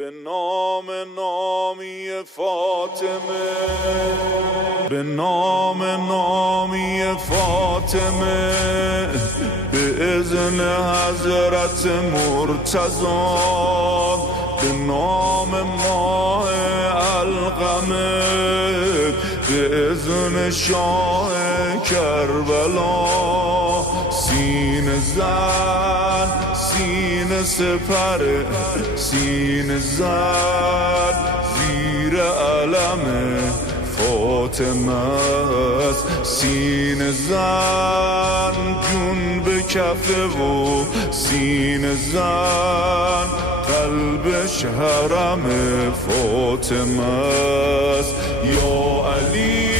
به نام نامی فاطمه، به نام نامی فاطمه، به اذن حضرت مرتضی، به نام ماه علقمه، به اذن شاه کربلا، سینه زن سینه سپر، سینه زن زیر علم فاطمه است، سینه زن جون به کفه و سینه زن قلبش حرم فاطمه است. یا علی